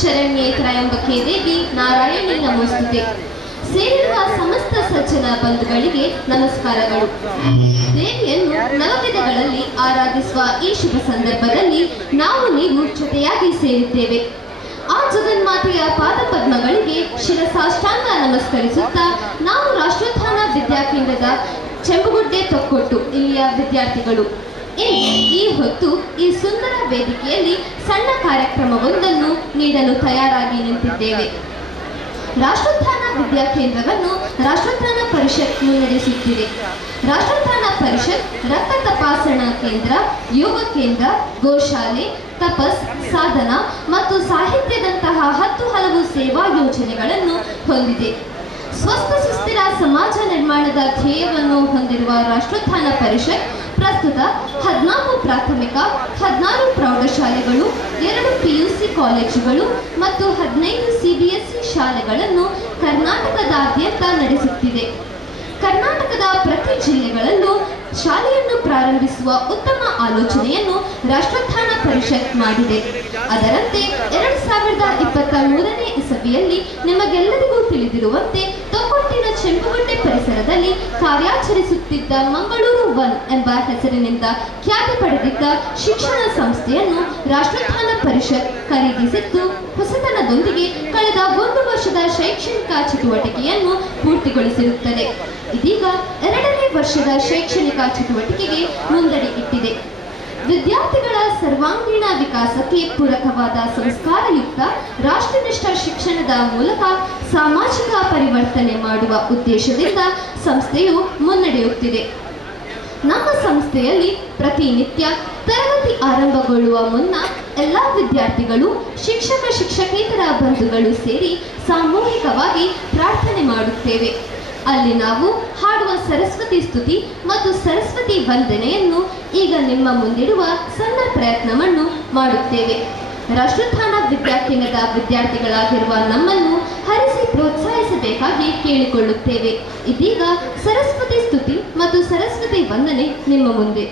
ಶರಣ್ಯೇ ತ್ರಯಂಬಕೆ ದೇವಿ ನಾರಾಯಣಿ ನಮೋಸ್ತುತೆ. ಸೇರಿರುವ ಸಮಸ್ತ ಸಜ್ಜನ ಬಂಧುಗಳಿಗೆ ನಮಸ್ಕಾರಗಳು. ದೇವಿಯನ್ನು ನವವಿಧಗಳಲ್ಲಿ ಆರಾಧಿಸುವ ಈ ಶುಭ ಸಂದರ್ಭದಲ್ಲಿ ನಾವು ನೀವು ಜೊತೆಯಾಗಿ ಸೇರಿದ್ದೇವೆ. ಆ ಜಗನ್ಮಾತೆಯ ಪಾದಪದ್ಮಗಳಿಗೆ ಶಿರಸಾಷ್ಟಾಂಗ ನಮಸ್ಕರಿಸುತ್ತಾ ನಾವು ರಾಷ್ಟ್ರೋತ್ಥಾನ ವಿದ್ಯಾಕೇಂದ್ರದ ಚೆಂಬುಗುಡ್ಡೆ ತೊಕ್ಕೊಟ್ಟು ಇಲ್ಲಿಯ ವಿದ್ಯಾರ್ಥಿಗಳು ಈ ಹೊತ್ತು ಈ ಸುಂದರ ವೇದಿಕೆಯಲ್ಲಿ ಸಣ್ಣ ಕಾರ್ಯಕ್ರಮವೊಂದನ್ನು ನೀಡಲು ತಯಾರಾಗಿ ನಿಂತಿದ್ದೇವೆ. ರಾಷ್ಟ್ರೋತ್ಥಾನ ವಿದ್ಯಾಕೇಂದ್ರವನ್ನು ರಾಷ್ಟ್ರೋತ್ಥಾನ ಪರಿಷತ್ ಮುನ್ನಡೆಸುತ್ತಿದೆ. ರಾಷ್ಟ್ರೋತ್ಥಾನ ಪರಿಷತ್ ರಕ್ತ ತಪಾಸಣಾ ಕೇಂದ್ರ, ಯೋಗ ಕೇಂದ್ರ, ಗೋಶಾಲೆ, ತಪಸ್, ಸಾಧನ ಮತ್ತು ಸಾಹಿತ್ಯದಂತಹ 10 ಹಲವು ಸೇವಾ ಯೋಜನೆಗಳನ್ನು ಹೊಂದಿದೆ. ಸ್ವಸ್ಥ ಸುಸ್ಥಿರ ಸಮಾಜ ನಿರ್ಮಾಣದ ಧ್ಯೇಯವನ್ನು ಹೊಂದಿರುವ ರಾಷ್ಟ್ರೋತ್ಥಾನ ಪರಿಷತ್ ಪ್ರಸ್ತುತ 14 ಪ್ರಾಥಮಿಕ, 16 ಪ್ರೌಢಶಾಲೆಗಳು, 2 PUC ಕಾಲೇಜುಗಳು ಮತ್ತು 15 CBSE ಶಾಲೆಗಳನ್ನು ಕರ್ನಾಟಕದಾದ್ಯಂತ ನಡೆಸುತ್ತಿದೆ. ಕರ್ನಾಟಕದ ಪ್ರತಿ ಜಿಲ್ಲೆಗಳಲ್ಲೂ ಶಾಲೆಯನ್ನು ಪ್ರಾರಂಭಿಸುವ ಉತ್ತಮ ಆಲೋಚನೆಯನ್ನು ರಾಷ್ಟ್ರೋತ್ಥಾನ ಪರಿಷತ್ ಮಾಡಿದೆ. ಅದರಂತೆ 2023ನೇ ಇಸವಿಯಲ್ಲಿ ನಿಮಗೆಲ್ಲರಿಗೂ ತಿಳಿದಿರುವಂತೆ ತೊಕ್ಕೊಟ್ಟಿನ ಚೆಂಬುಗುಡ್ಡೆ ಪರಿಸರದಲ್ಲಿ ಕಾರ್ಯಾಚರಿಸುತ್ತಿದ್ದ ಮಂಗಳೂರು 1 ಎಂಬ ಹೆಸರಿನಿಂದ ಖ್ಯಾತಿ ಪಡೆದಿದ್ದ ಶಿಕ್ಷಣ ಸಂಸ್ಥೆಯನ್ನು ರಾಷ್ಟ್ರೋತ್ಥಾನ ಪರಿಷತ್ ಖರೀದಿಸಿದ್ದು ಹೊಸತನದೊಂದಿಗೆ ಕಳೆದ 1 ವರ್ಷದ ಶೈಕ್ಷಣಿಕ ಚಟುವಟಿಕೆಯನ್ನು ಪೂರ್ತಿಗೊಳಿಸಿರುತ್ತದೆ. ಇದೀಗ 2ನೇ ವರ್ಷದ ಶೈಕ್ಷಣಿಕ ಚಟುವಟಿಕೆಗೆ ಮುಂದಡಿ ಇಟ್ಟಿದೆ. ವಿದ್ಯಾರ್ಥಿಗಳ ಸರ್ವಾಂಗೀಣ ವಿಕಾಸಕ್ಕೆ ಪೂರಕವಾದ ಸಂಸ್ಕಾರಯುಕ್ತ ರಾಷ್ಟ್ರನಿಷ್ಠ ಶಿಕ್ಷಣದ ಮೂಲಕ ಸಾಮಾಜಿಕ ಪರಿವರ್ತನೆ ಮಾಡುವ ಉದ್ದೇಶದಿಂದ ಸಂಸ್ಥೆಯು ಮುನ್ನಡೆಯುತ್ತಿದೆ. ನಮ್ಮ ಸಂಸ್ಥೆಯಲ್ಲಿ ಪ್ರತಿನಿತ್ಯ ತರಗತಿ ಆರಂಭಗೊಳ್ಳುವ ಮುನ್ನ ಎಲ್ಲ ವಿದ್ಯಾರ್ಥಿಗಳು, ಶಿಕ್ಷಕ ಶಿಕ್ಷಕೇತರ ಬಂಧುಗಳು ಸೇರಿ ಸಾಮೂಹಿಕವಾಗಿ ಪ್ರಾರ್ಥನೆ ಮಾಡುತ್ತೇವೆ. ಅಲ್ಲಿ ನಾವು ಹಾಡುವ ಸರಸ್ವತಿ ಸ್ತುತಿ ಮತ್ತು ಸರಸ್ವತಿ ವಂದನೆಯನ್ನು ಈಗ ನಿಮ್ಮ ಮುಂದಿಡುವ ಸಣ್ಣ ಪ್ರಯತ್ನವನ್ನು ಮಾಡುತ್ತೇವೆ. ರಾಷ್ಟ್ರೋತ್ಥಾನ ವಿದ್ಯಾಕೇಂದ್ರದ ವಿದ್ಯಾರ್ಥಿಗಳಾಗಿರುವ ನಮ್ಮನ್ನು ಹರಿಸಿ ಪ್ರೋತ್ಸಾಹಿಸಬೇಕಾಗಿ ಕೇಳಿಕೊಳ್ಳುತ್ತೇವೆ. ಇದೀಗ ಸರಸ್ವತಿ ಸ್ತುತಿ ಮತ್ತು ಸರಸ್ವತಿ ವಂದನೆ ನಿಮ್ಮ ಮುಂದೆ.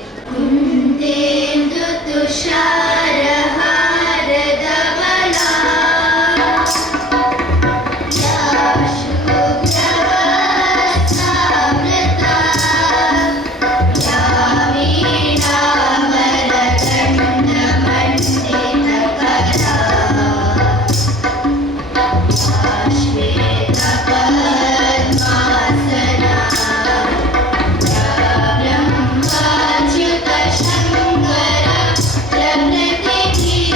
Thank you.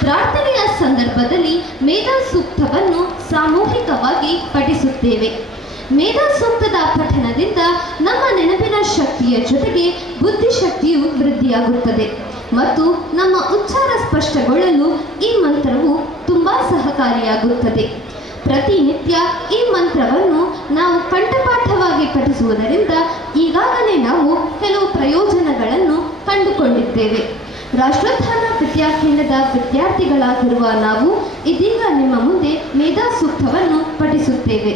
ಪ್ರಾರ್ಥನೆಯ ಸಂದರ್ಭದಲ್ಲಿ ಮೇಧಾ ಸೂಕ್ತವನ್ನು ಸಾಮೂಹಿಕವಾಗಿ ಪಠಿಸುತ್ತೇವೆ. ಮೇಧಾ ಸೂಕ್ತದ ಪಠಣದಿಂದ ನಮ್ಮ ನೆನಪಿನ ಶಕ್ತಿಯ ಜೊತೆಗೆ ಬುದ್ಧಿಶಕ್ತಿಯು ವೃದ್ಧಿಯಾಗುತ್ತದೆ ಮತ್ತು ನಮ್ಮ ಉಚ್ಚಾರ ಸ್ಪಷ್ಟಗೊಳ್ಳಲು ಈ ಮಂತ್ರವು ತುಂಬಾ ಸಹಕಾರಿಯಾಗುತ್ತದೆ. ಪ್ರತಿನಿತ್ಯ ಈ ಮಂತ್ರವನ್ನು ನಾವು ಕಂಠಪಾಠವಾಗಿ ಪಠಿಸುವುದರಿಂದ ಈಗಾಗಲೇ ನಾವು ಕೆಲವು ಪ್ರಯೋಜನಗಳನ್ನು ಕಂಡುಕೊಂಡಿದ್ದೇವೆ. ರಾಷ್ಟ್ರೋತ್ಥಾನ ವಿದ್ಯಾಕೇಂದ್ರದ ವಿದ್ಯಾರ್ಥಿಗಳಾಗಿರುವ ನಾವು ಇದೀಗ ನಿಮ್ಮ ಮುಂದೆ ಮೇಧಾ ಸೂಕ್ತವನ್ನು ಪಠಿಸುತ್ತೇವೆ.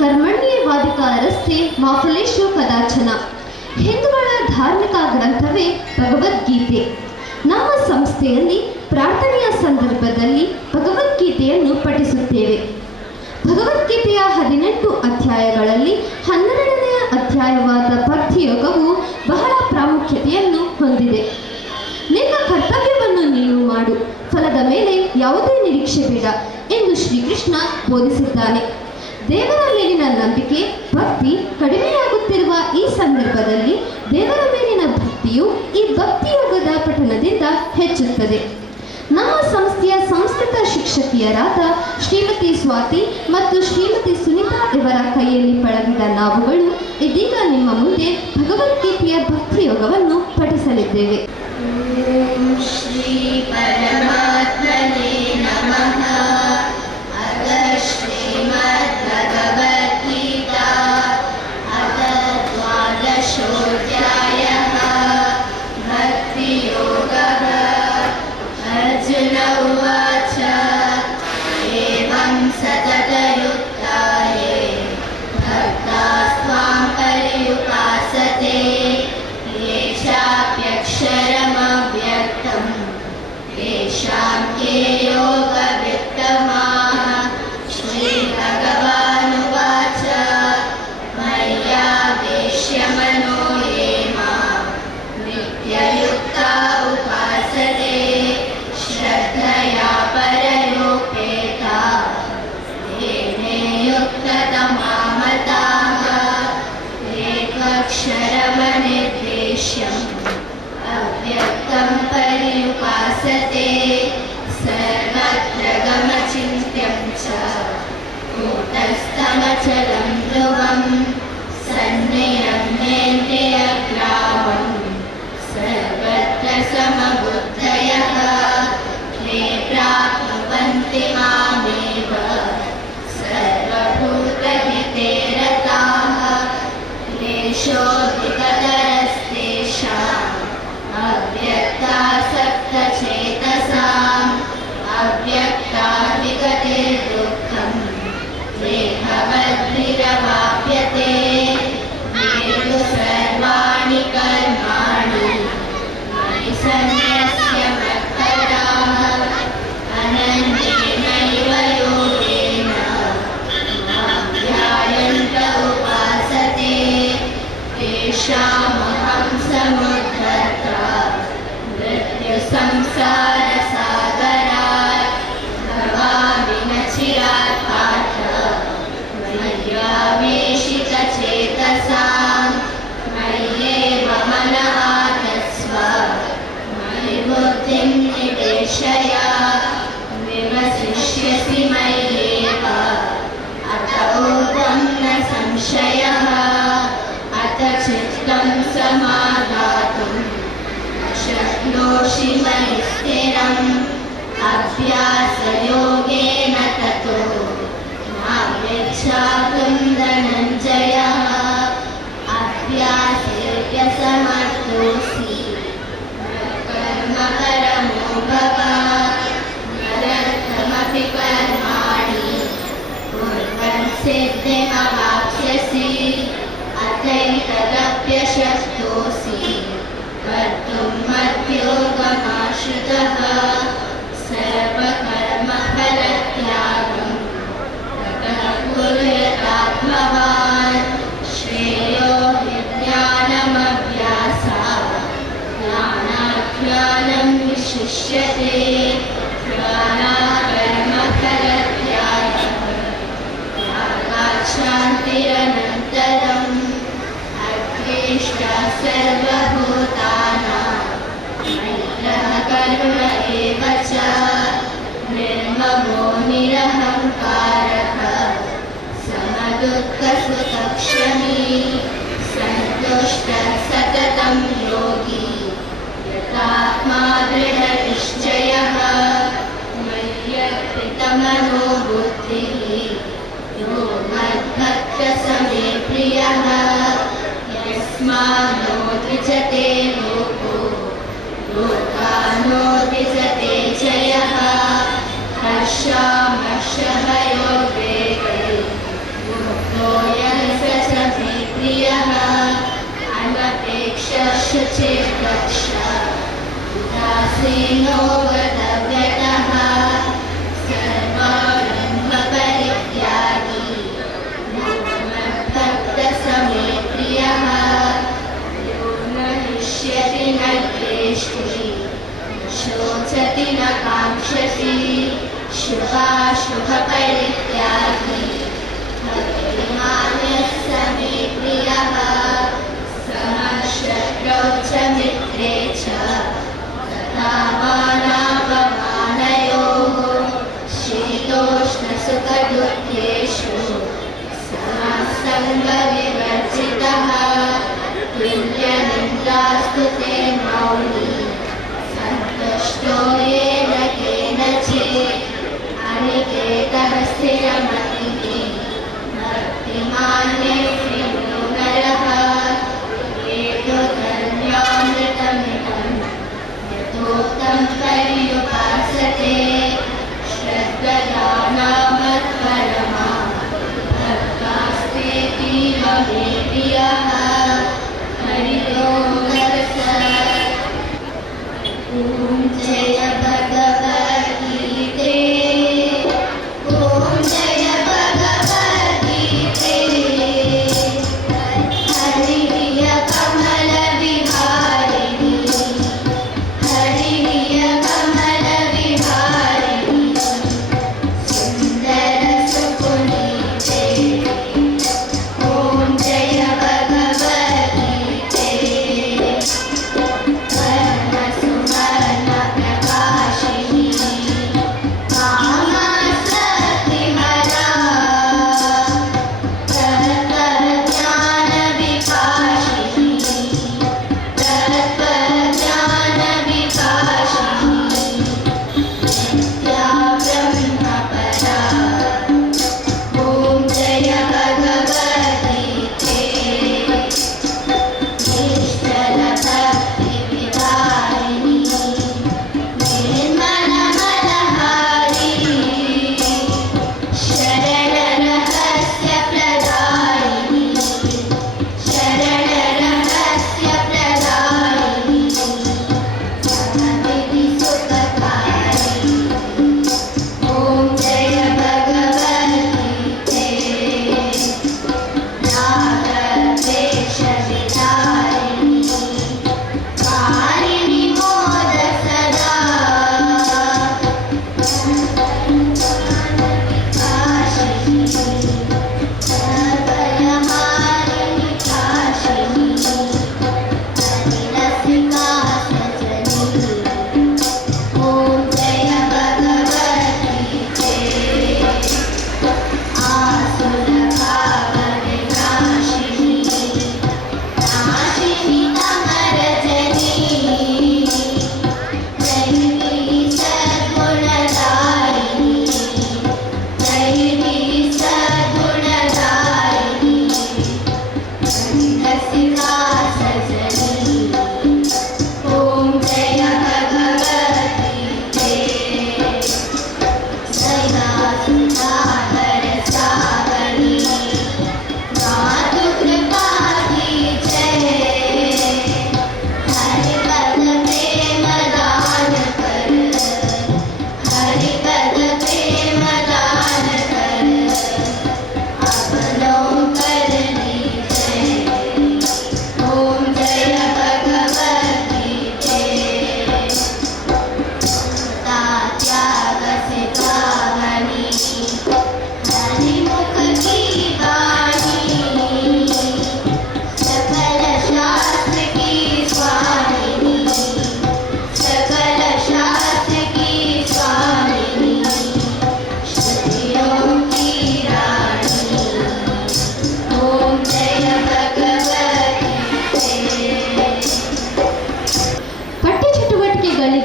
ಕರ್ಮಣ್ಯೇವಾಧಿಕಾರಸ್ತೆ ಮಾ ಫಲೇಷು ಕದಾಚನ. ಹಿಂದೂಗಳ ಧಾರ್ಮಿಕ ಗ್ರಂಥವೇ ಭಗವದ್ಗೀತೆ. ನಮ್ಮ ಸಂಸ್ಥೆಯಲ್ಲಿ ಪ್ರಾರ್ಥನೆಯ ಸಂದರ್ಭದಲ್ಲಿ ಭಗವದ್ಗೀತೆಯನ್ನು ಪಠಿಸುತ್ತೇವೆ. ಭಗವದ್ಗೀತೆಯ 18 ಅಧ್ಯಾಯಗಳಲ್ಲಿ 12ನೇ ಅಧ್ಯಾಯವಾದ ಭಕ್ತಿಯೋಗವು ಬಹಳ ಪ್ರಾಮುಖ್ಯತೆಯನ್ನು ಹೊಂದಿದೆ. ನಿನ್ನ ಕರ್ತವ್ಯವನ್ನು ನೀನು ಮಾಡು, ಫಲದ ಮೇಲೆ ಯಾವುದೇ ನಿರೀಕ್ಷೆ ಬೇಡ ಎಂದು ಶ್ರೀಕೃಷ್ಣ ಬೋಧಿಸಿದ್ದಾನೆ. ದೇವರ ಮೇಲಿನ ನಂಬಿಕೆ, ಭಕ್ತಿ ಕಡಿಮೆಯಾಗುತ್ತಿರುವ ಈ ಸಂದರ್ಭದಲ್ಲಿ ದೇವರ ಮೇಲಿನ ಭಕ್ತಿಯು ಈ ಭಕ್ತಿಯೋಗದ ಪಠಣದಿಂದ ಹೆಚ್ಚುತ್ತದೆ. ನಮ್ಮ ಸಂಸ್ಥೆಯ ಸಂಸ್ಕೃತ ಶಿಕ್ಷಕಿಯರಾದ ಶ್ರೀಮತಿ ಸ್ವಾತಿ ಮತ್ತು ಶ್ರೀಮತಿ ಸುನೀತಾ ಇವರ ಕೈಯಲ್ಲಿ ಪಳಗಿದ ನಾವುಗಳು ಇದೀಗ ನಿಮ್ಮ ಮುಂದೆ ಭಗವದ್ಗೀತೆಯ ಭಕ್ತಿಯೋಗವನ್ನು ಪಠಿಸಲಿದ್ದೇವೆ. ಶ್ರೀ ಪರಮಾತ್ಮನೇ ನಮಃ. श्रद्धया पररूपेता तेने युक्ततम सर्वाणि कर्माणि मयि सन्न्यस्य मत्पराः अनन्येनैव योगेन मां ध्यायन्त उपासते तेषामहं समुद्धर्ता मृत्युसंसारसागरात् भवामि न चिरात् पार्थ मय्यावेशितचेतसां मय्येव मनः आधत्स्व मयि बुद्धिं निवेशय निवसिष्यसि मय्येव अत ऊर्ध्वं न संशयः अत चित्तं समाधातुं न शक्नोषि मयि स्थिरम् अभ्यासयोगेन ततो मामेच्छातुं धनञ्जयः अभ्यासेऽप्यसमर्थोऽसि कर्म परमो भव नरर्थमपि कर्माणि कुर्वन् सिद्धिमवाप्स्यसि अथैतदप्यशक्तोऽसि कर्तुं मद्योगमाश्रितः सर्वकर्मफलत्यागं ततः कुर्यात्मवान् श्रेयो हि ज्ञानमभ्यासात् ज्ञानात् ज्ञानं विशिष्यते ज्ञानात् कर्मफलत्यागः त्यागात् शान्तिरनन्तरम् अद्वेष्टा सर्वभूतानां मैत्रः कर्म एव च निर्ममो निरहङ्कारः समदुःखसुखक्षमी सन्तुष्टः सततं योगी यतात्मा दृढनिश्चयः मय्यर्पितमनो बुद्धिः यो मद्भक्तः स मे प्रियः यस्मान्नो द्विजते लोको लोकानो द्विजते च यः हर्षामर्षभयोद्वेगैः मुक्तो यः स च मे प्रियः अनपेक्षः शुचिर्दक्षः उदासीनो गतव्यतः सर्वब्रह्मपरित्यागी मद्भक्तः स मे प्रियः यो न हृष्यति न द्वेष्टि शोचति न काङ्क्षति शुभाशुभपरित्यागी भक्तिमान्यः स मे प्रियः समः शत्रौ च मित्रे च तथा मानापमानयोः शीतोष्णसुखदुःखेषु समः सङ्गविवर्जितः तुल्यनिन्दास्तुते मौनी सन्तुष्टो येन केनचित् अनिकेतः स्थिरमतिः भक्तिमान् मे प्रियो नरः एतो धन्यामृतमिदं यतोक्तं पर्युपासते श्रद्धदानमत्परमा भक्तास्तेऽतीव मे प्रियः ॐ जय भगवद्गीते ॐ जय भगवद्गीते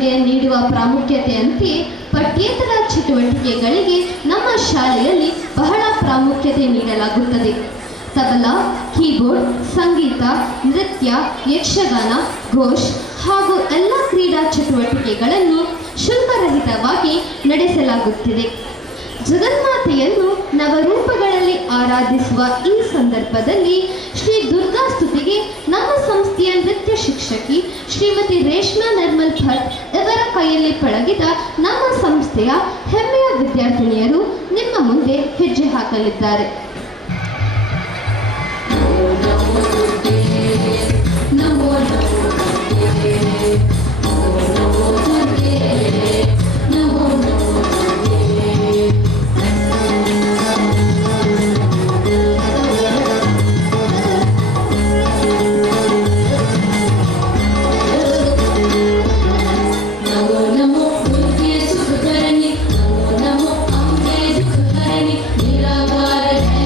ಚಟುವಟಿಕೆಗಳಿಗೆ ನೀಡುವ ಪ್ರಾಮುಖ್ಯತೆಯಂತೆ ಪಠ್ಯೇತರ ಚಟುವಟಿಕೆಗಳಿಗೆ ನಮ್ಮ ಶಾಲೆಯಲ್ಲಿ ಬಹಳ ಪ್ರಾಮುಖ್ಯತೆ ನೀಡಲಾಗುತ್ತದೆ. ತಬಲಾ, ಕೀಬೋರ್ಡ್, ಸಂಗೀತ, ನೃತ್ಯ, ಯಕ್ಷಗಾನ, ಘೋಷ್ ಹಾಗೂ ಎಲ್ಲ ಕ್ರೀಡಾ ಚಟುವಟಿಕೆಗಳನ್ನು ಶುಲ್ಕರಹಿತವಾಗಿ ನಡೆಸಲಾಗುತ್ತಿದೆ. ಜಗನ್ಮಾತೆಯನ್ನು ನವರೂಪಗಳಲ್ಲಿ ಆರಾಧಿಸುವ ಈ ಸಂದರ್ಭದಲ್ಲಿ ಶ್ರೀ ದುರ್ಗಾ ಸ್ತುತಿಗೆ ನಮ್ಮ ಸಂಸ್ಥೆಯ ನೃತ್ಯ ಶಿಕ್ಷಕಿ ಶ್ರೀಮತಿ ರೇಷ್ಮಾ ನಿರ್ಮಲ್ ಭಟ್ ಇವರ ಕೈಯಲ್ಲಿ ಪಳಗಿದ ನಮ್ಮ ಸಂಸ್ಥೆಯ ಹೆಮ್ಮೆಯ ವಿದ್ಯಾರ್ಥಿನಿಯರು ನಿಮ್ಮ ಮುಂದೆ ಹೆಜ್ಜೆ ಹಾಕಲಿದ್ದಾರೆ. निराकार है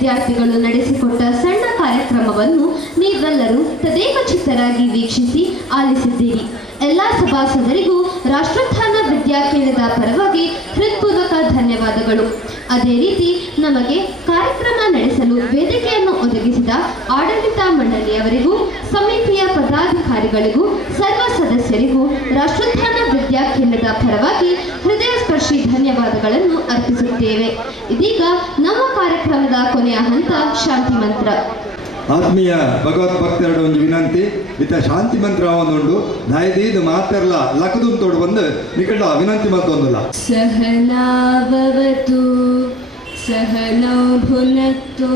ವಿದ್ಯಾರ್ಥಿಗಳು ನಡೆಸಿಕೊಟ್ಟ ಸಣ್ಣ ಕಾರ್ಯಕ್ರಮವನ್ನು ನೀವೆಲ್ಲರೂ ತದೇಕಚಿತ್ತರಾಗಿ ವೀಕ್ಷಿಸಿ ಆಲಿಸಿದ್ದೀರಿ. ಎಲ್ಲ ಸಭಾಸದರಿಗೂ ರಾಷ್ಟ್ರೋತ್ಥಾನ ವಿದ್ಯಾಕೇಂದ್ರದ ಪರವಾಗಿ ಹೃತ್ಪೂರ್ವಕ ಧನ್ಯವಾದಗಳು. ಅದೇ ರೀತಿ ನಮಗೆ ಕಾರ್ಯಕ್ರಮ ನಡೆಸಲು ವೇದಿಕೆಯನ್ನು ಒದಗಿಸಿದ ಆಡಳಿತ ಮಂಡಳಿಯವರಿಗೂ, ಸಮಿತಿಯ ಪದಾಧಿಕಾರಿಗಳಿಗೂ, ಸರ್ವ ಸದಸ್ಯರಿಗೂ ರಾಷ್ಟ್ರೋತ್ಥಾನ ವಿದ್ಯಾಕೇಂದ್ರದ ಪರವಾಗಿ ಹೃದಯ ಸ್ಪರ್ಶಿ ಧನ್ಯವಾದಗಳನ್ನು ಅರ್ಪಿಸುತ್ತೇವೆ. ಇದೀಗ ನಮ್ಮ ಕಾರ್ಯಕ್ರಮದ ಕೊನೆಯ ಹಂತ ಶಾಂತಿ ಮಂತ್ರ. ಆತ್ಮೀಯ ಭಗವದ್ಭಕ್ತരുടെ ಒಂದು ವಿನಂತಿ ಇತ್ತ ಶಾಂತಿ ಮಂತ್ರ ಒಂದುಂಡು ದಯದೀದು ಮಾತೆರ್ಲ ಲಕದುಂ ತೋಡು ಬಂದು ನಿಕಟ ವಿನಂತಿ ಮತ್ತೊಂದುಲ್ಲ. ಸಹನಾವವತು ಸಹನೌ ಭುನಕ್ತು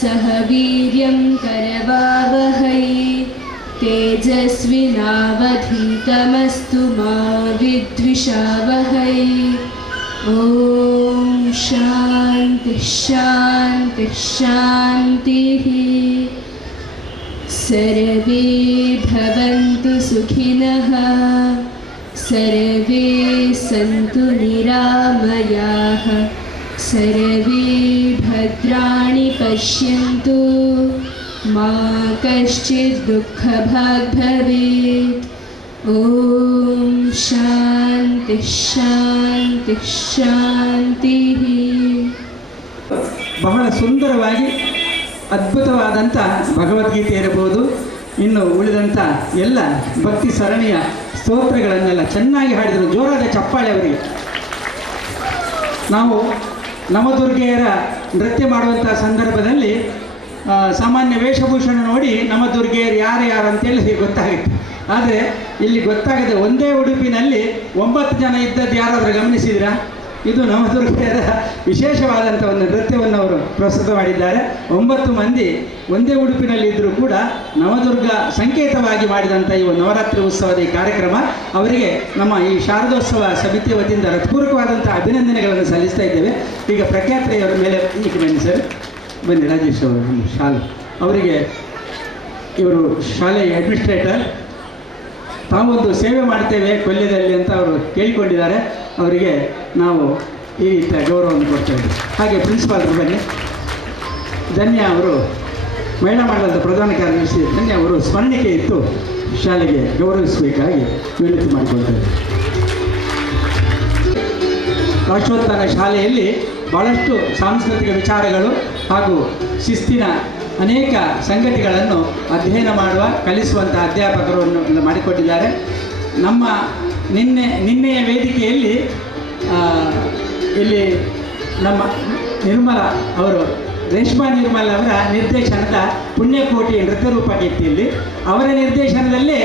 ಸಹ ವೀರ್ಯಂ ಕರವಾವಹೈ ತೇಜಸ್ವಿನಾವಧೀತಮಸ್ತು ಮಾ ವಿದ್ವಿಷಾವಹೈ. ಓಂ ಶಾಂತಿ ಶಾಂತಿ ಶಾಂತಿ. ಸರ್ವೇ ಭವಂತು ಸುಖಿನಃ ಸರ್ವೇ ಸಂತು ನಿರಾಮಯಾಃ ಸರ್ವೇ ಭದ್ರಾಣಿ ಪಶ್ಯಂತು ಮಾ ಕಶ್ಚಿತ್ ದುಃಖಭಾಗ್ ಭವೇತ್. ಓಂ ಶಾಂತಿ ಶಾಂತಿ ಶಾಂತಿ. ಬಹಳ ಸುಂದರವಾಗಿ ಅದ್ಭುತವಾದಂಥ ಭಗವದ್ಗೀತೆ ಇರಬಹುದು, ಇನ್ನು ಉಳಿದಂಥ ಎಲ್ಲ ಭಕ್ತಿ ಸರಣಿಯ ಸ್ತೋತ್ರಗಳನ್ನೆಲ್ಲ ಚೆನ್ನಾಗಿ ಹಾಡಿದರು. ಜೋರಾದ ಚಪ್ಪಾಳೆ ಅವರಿಗೆ. ನಾವು ನವದುರ್ಗೆಯರ ನೃತ್ಯ ಮಾಡುವಂಥ ಸಂದರ್ಭದಲ್ಲಿ ಸಾಮಾನ್ಯ ವೇಷಭೂಷಣ ನೋಡಿ ನವದುರ್ಗೆಯರು ಯಾರು ಅಂತೇಳಿ ಗೊತ್ತಾಗುತ್ತೆ. ಆದರೆ ಇಲ್ಲಿ ಗೊತ್ತಾಗದೆ ಒಂದೇ ಉಡುಪಿನಲ್ಲಿ 9 ಜನ ಇದ್ದದ್ದು ಯಾರಾದರೂ ಗಮನಿಸಿದ್ರಾ? ಇದು ನವದುರ್ಗೆಯರ ವಿಶೇಷವಾದಂಥ ಒಂದು ನೃತ್ಯವನ್ನು ಅವರು ಪ್ರಸ್ತುತ ಮಾಡಿದ್ದಾರೆ. 9 ಮಂದಿ ಒಂದೇ ಉಡುಪಿನಲ್ಲಿದ್ದರೂ ಕೂಡ ನವದುರ್ಗ ಸಂಕೇತವಾಗಿ ಮಾಡಿದಂಥ ಈ ನವರಾತ್ರಿ ಉತ್ಸವದ ಈ ಕಾರ್ಯಕ್ರಮ ಅವರಿಗೆ ನಮ್ಮ ಈ ಶಾರದೋತ್ಸವ ಸಮಿತಿಯ ವತಿಯಿಂದ ಹೃತ್ಪೂರ್ವಕವಾದಂಥ ಅಭಿನಂದನೆಗಳನ್ನು ಸಲ್ಲಿಸ್ತಾ ಇದ್ದೇವೆ. ಈಗ ಪ್ರಖ್ಯಾತ್ರೆಯವರ ಮೇಲೆ ಈಗ ಬನ್ನಿ ಸರ್, ಬನ್ನಿ ರಾಜೇಶ್ ಅವರು ಶಾಲೆ ಅವರಿಗೆ, ಇವರು ಶಾಲೆಯ ಅಡ್ಮಿನಿಸ್ಟ್ರೇಟರ್, ತಾವೊಂದು ಸೇವೆ ಮಾಡ್ತೇವೆ ಕೊಲ್ಯದಲ್ಲಿ ಅಂತ ಅವರು ಕೇಳಿಕೊಂಡಿದ್ದಾರೆ. ಅವರಿಗೆ ನಾವು ಈ ರೀತಿಯ ಗೌರವವನ್ನು ಕೊಡ್ತೇವೆ. ಹಾಗೆ ಪ್ರಿನ್ಸಿಪಾಲ್ರು ಬನ್ನಿ. ಧನ್ಯ ಅವರು ಮಹಿಳಾ ಮಂಡಲದ ಪ್ರಧಾನ ಕಾರ್ಯದರ್ಶಿ ಧನ್ಯ ಅವರು ಸ್ಮರಣಿಕೆ ಇತ್ತು ಶಾಲೆಗೆ ಗೌರವಿಸಬೇಕಾಗಿ ವಿನಂತಿ ಮಾಡಿಕೊಳ್ತೇವೆ. ರಾಷ್ಟ್ರೋತ್ಥಾನ ಶಾಲೆಯಲ್ಲಿ ಭಾಳಷ್ಟು ಸಾಂಸ್ಕೃತಿಕ ವಿಚಾರಗಳು ಹಾಗೂ ಶಿಸ್ತಿನ ಅನೇಕ ಸಂಗತಿಗಳನ್ನು ಅಧ್ಯಯನ ಮಾಡುವ ಕಲಿಸುವಂಥ ಅಧ್ಯಾಪಕರನ್ನು ಮಾಡಿಕೊಟ್ಟಿದ್ದಾರೆ. ನಮ್ಮ ನಿನ್ನೆಯ ವೇದಿಕೆಯಲ್ಲಿ ಇಲ್ಲಿ ನಮ್ಮ ನಿರ್ಮಲ ಅವರು, ರೇಷ್ಮಾ ನಿರ್ಮಲ್ ಅವರ ನಿರ್ದೇಶನದ ಪುಣ್ಯಕೋಟಿ ನೃತ್ಯ ರೂಪಗೀತೆಯಲ್ಲಿ ಅವರ ನಿರ್ದೇಶನದಲ್ಲೇ